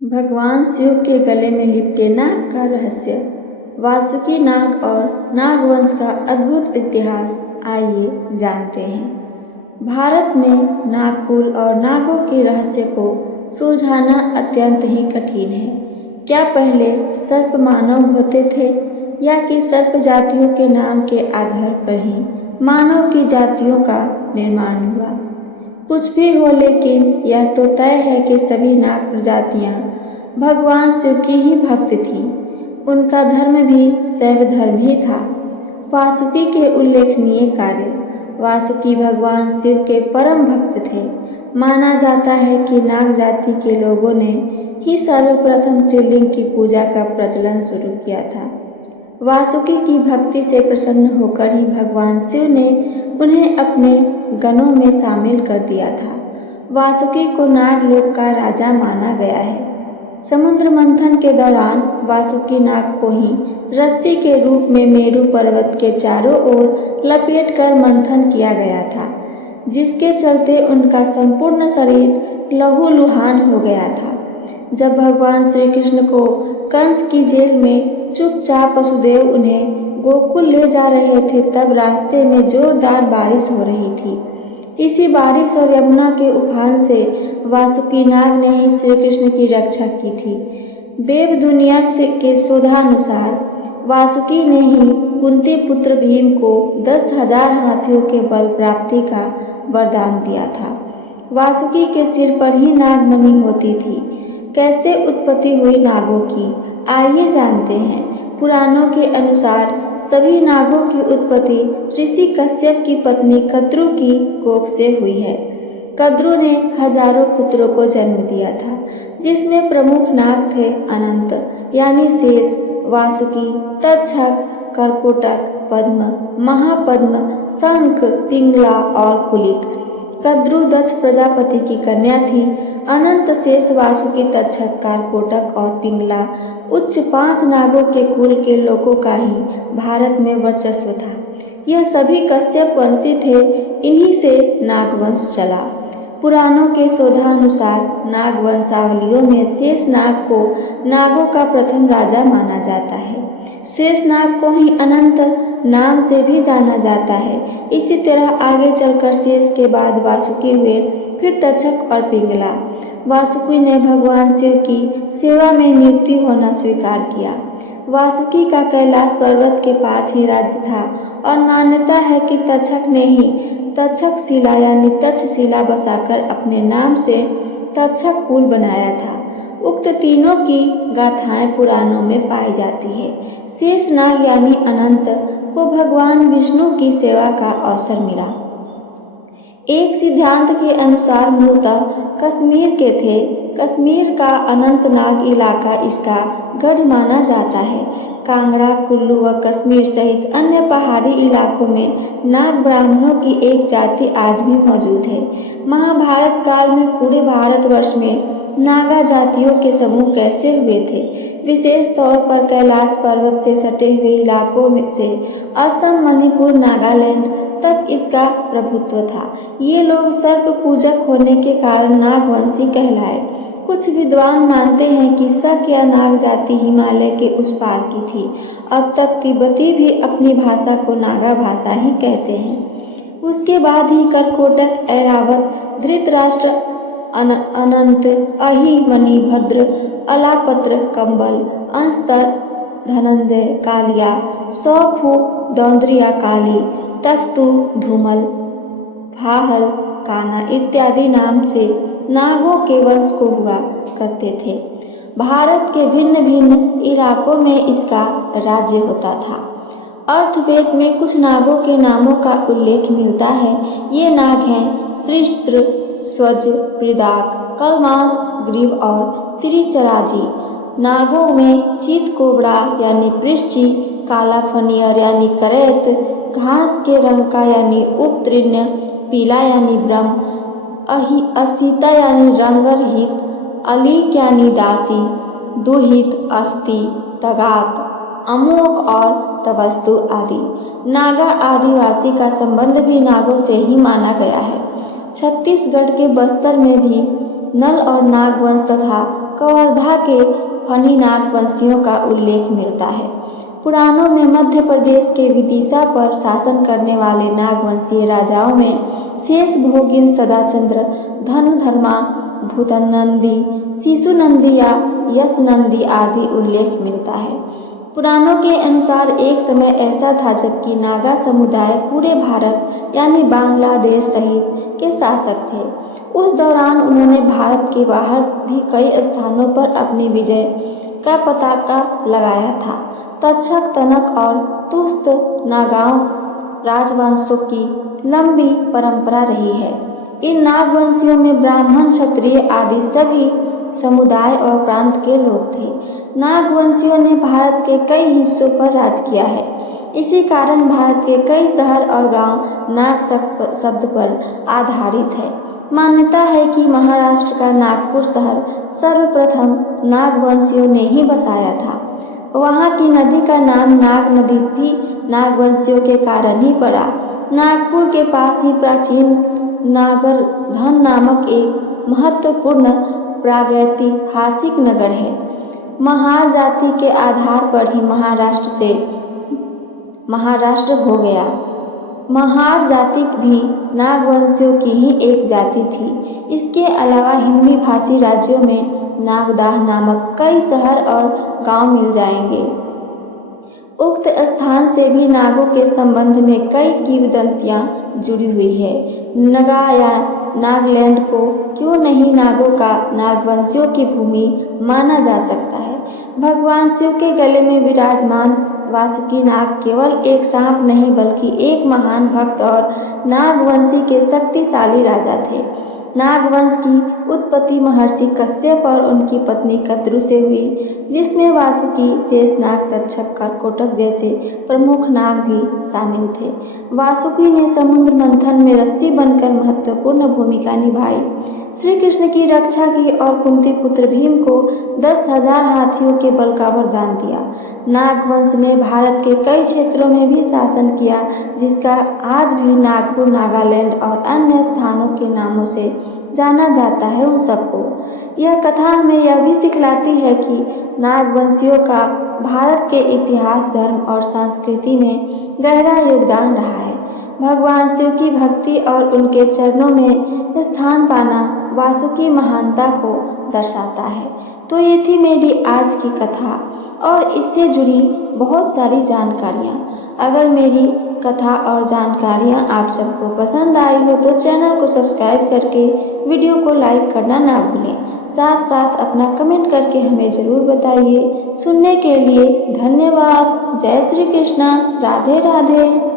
भगवान शिव के गले में लिपटे नाग का रहस्य। वासुकी नाग और नागवंश का अद्भुत इतिहास आइए जानते हैं। भारत में नागकुल और नागों के रहस्य को सुलझाना अत्यंत ही कठिन है। क्या पहले सर्प मानव होते थे या कि सर्प जातियों के नाम के आधार पर ही मानव की जातियों का निर्माण हुआ? कुछ भी हो, लेकिन यह तो तय है कि सभी नाग प्रजातियां भगवान शिव की ही भक्त थी। उनका धर्म भी शैव धर्म ही था। वासुकी के उल्लेखनीय कार्य। वासुकी भगवान शिव के परम भक्त थे। माना जाता है कि नाग जाति के लोगों ने ही सर्वप्रथम शिवलिंग की पूजा का प्रचलन शुरू किया था। वासुकी की भक्ति से प्रसन्न होकर ही भगवान शिव ने उन्हें अपने गणों में शामिल कर दिया था। वासुकी को नागलोक का राजा माना गया है। समुद्र मंथन के दौरान वासुकी नाग को ही रस्सी के रूप में मेरु पर्वत के चारों ओर लपेटकर मंथन किया गया था, जिसके चलते उनका संपूर्ण शरीर लहूलुहान हो गया था। जब भगवान श्री कृष्ण को कंस की जेल में चुपचाप वसुदेव उन्हें गोकुल ले जा रहे थे, तब रास्ते में जोरदार बारिश हो रही थी। इसी बारिश और यमुना के उफान से वासुकी नाग ने ही श्री कृष्ण की रक्षा की थी। देव दुनिया के शोधानुसार वासुकी ने ही कुंती पुत्र भीम को 10,000 हाथियों के बल प्राप्ति का वरदान दिया था। वासुकी के सिर पर ही नागमणि होती थी। कैसे उत्पत्ति हुई नागों की, आइए जानते हैं। पुराणों के अनुसार सभी नागों की उत्पत्ति ऋषि कश्यप की पत्नी कद्रु की कोख से हुई है। कद्रु ने हजारों पुत्रों को जन्म दिया था, जिसमें प्रमुख नाग थे अनंत यानी शेष, वासुकी, तक्षक, कर्कोटक, पद्म, महापद्म, शंख, पिंगला और कुलिक। कद्रु दक्ष प्रजापति की कन्या थी। अनंत, शेष, वासुकी, तक्षक, कर्कोटक और पिंगला उच्च 5 नागों के कुल के लोगों का ही भारत में वर्चस्व था। यह सभी कश्यप वंशी थे। इन्हीं से नागवंश चला। पुराणों के शोधानुसार नागवंशावलियों में शेष नाग को नागों का प्रथम राजा माना जाता है। शेष नाग को ही अनंत नाम से भी जाना जाता है। इसी तरह आगे चलकर शेष के बाद वासुकी हुए, फिर तक्षक और पिंगला। वासुकी ने भगवान शिव की सेवा में नियुक्ति होना स्वीकार किया। वासुकी का कैलाश पर्वत के पास ही राज्य था और मान्यता है कि तक्षक ने ही तक्षकशिला यानी तक्षशिला बसाकर अपने नाम से तक्षक कुल बनाया था। उक्त तीनों की गाथाएं पुराणों में पाई जाती है। शेष नाग यानी अनंत को भगवान विष्णु की सेवा का अवसर मिला। एक सिद्धांत के अनुसार मूलतः कश्मीर के थे। कश्मीर का अनंतनाग इलाका इसका गढ़ माना जाता है। कांगड़ा, कुल्लू व कश्मीर सहित अन्य पहाड़ी इलाकों में नाग ब्राह्मणों की एक जाति आज भी मौजूद है। महाभारत काल में पूरे भारतवर्ष में नागा जातियों के समूह कैसे हुए थे? विशेष तौर पर कैलाश पर्वत से सटे हुए इलाकों में से असम, मणिपुर, नागालैंड तक इसका प्रभुत्व था। ये लोग सर्प पूजक होने के कारण नागवंशी कहलाए। कुछ विद्वान मानते हैं कि शक या नाग जाति हिमालय के उस पार की थी। अब तक तिब्बती भी अपनी भाषा को नागा भाषा ही कहते हैं। उसके बाद ही कर्कोटक, ऐरावत, धृतराष्ट्र, अनंत, अहि, मणिभद्र, अलापत्र, कंबल, अंस्तर, धनंजय, कालिया, सौफू, दौंद्रिया काली, तख्तु, धूमल, भाहल, काना इत्यादि नाम से नागों के वंश को हुआ करते थे। भारत के भिन्न भिन्न इलाकों में इसका राज्य होता था। अर्थवेद में कुछ नागों के नामों का उल्लेख मिलता है। ये नाग हैं श्रीस्त्र, स्वज, पृदाक, कलमास, ग्रीव और त्रिचराजी। नागों में चीत कोबरा यानी पृश्ची, काला फनियर यानी करैत, घास के रंग का यानी उपतृण्य, पीला यानी ब्रह्म, असीता यानी रंगरहित, अलीक यानी दासी, दुहित, अस्ति, तगात, अमोक और तवस्तु आदि। नागा आदिवासी का संबंध भी नागों से ही माना गया है। छत्तीसगढ़ के बस्तर में भी नल और नागवंश तथा कवर्धा के फणी नागवंशियों का उल्लेख मिलता है। पुराणों में मध्य प्रदेश के विदिशा पर शासन करने वाले नागवंशीय राजाओं में शेषभोगिन, सदाचंद्र, धनधर्मा, भूतनंदी, शिशुनंदी या यशनंदी आदि उल्लेख मिलता है। पुराणों के अनुसार एक समय ऐसा था जबकि नागा समुदाय पूरे भारत यानी बांग्लादेश सहित के शासक थे। उस दौरान उन्होंने भारत के बाहर भी कई स्थानों पर अपनी विजय का पताका लगाया था। तक्षक, तनक और तुस्त नागाओं राजवंशों की लंबी परंपरा रही है। इन नागवंशियों में ब्राह्मण, क्षत्रिय आदि सभी समुदाय और प्रांत के लोग थे। नागवंशियों ने भारत के कई हिस्सों पर राज किया है। इसी कारण भारत के कई शहर और गांव नाग शब्द पर आधारित है। मान्यता है कि महाराष्ट्र का नागपुर शहर सर्वप्रथम नागवंशियों ने ही बसाया था। वहाँ की नदी का नाम नाग नदी भी नागवंशियों के कारण ही पड़ा। नागपुर के पास ही प्राचीन नागरधन नामक एक महत्वपूर्ण प्रागैतिहासिक नगर है। महार जाति के आधार पर ही महाराष्ट्र से महाराष्ट्र हो गया। महार जाति भी नागवंशियों की ही एक जाति थी। इसके अलावा हिंदी भाषी राज्यों में नागदाह नामक कई शहर और गांव मिल जाएंगे। उक्त स्थान से भी नागों के संबंध में कई किंवदंतियां जुड़ी हुई है। नगा या नागालैंड को क्यों नहीं नागों का नागवंशियों की भूमि माना जा सकता है। भगवान शिव के गले में विराजमान वासुकी नाग केवल एक सांप नहीं बल्कि एक महान भक्त और नागवंशी के शक्तिशाली राजा थे। नागवंश की उत्पत्ति महर्षि कश्यप और उनकी पत्नी कद्रु से हुई, जिसमें वासुकी, शेषनाग, तक्षक, कर्कोटक जैसे प्रमुख नाग भी शामिल थे। वासुकी ने समुद्र मंथन में रस्सी बनकर महत्वपूर्ण भूमिका निभाई, श्री कृष्ण की रक्षा की और कुंती पुत्र भीम को 10,000 हाथियों के बल का वरदान दिया। नागवंश ने भारत के कई क्षेत्रों में भी शासन किया, जिसका आज भी नागपुर, नागालैंड और अन्य स्थानों के नामों से जाना जाता है उन सबको। यह कथा हमें यह भी सिखलाती है कि नागवंशियों का भारत के इतिहास, धर्म और संस्कृति में गहरा योगदान रहा है। भगवान शिव की भक्ति और उनके चरणों में स्थान पाना वासुकी महानता को दर्शाता है। तो ये थी मेरी आज की कथा और इससे जुड़ी बहुत सारी जानकारियाँ। अगर मेरी कथा और जानकारियाँ आप सबको पसंद आई हो तो चैनल को सब्सक्राइब करके वीडियो को लाइक करना ना भूलें। साथ साथ अपना कमेंट करके हमें ज़रूर बताइए। सुनने के लिए धन्यवाद। जय श्री कृष्णा। राधे राधे।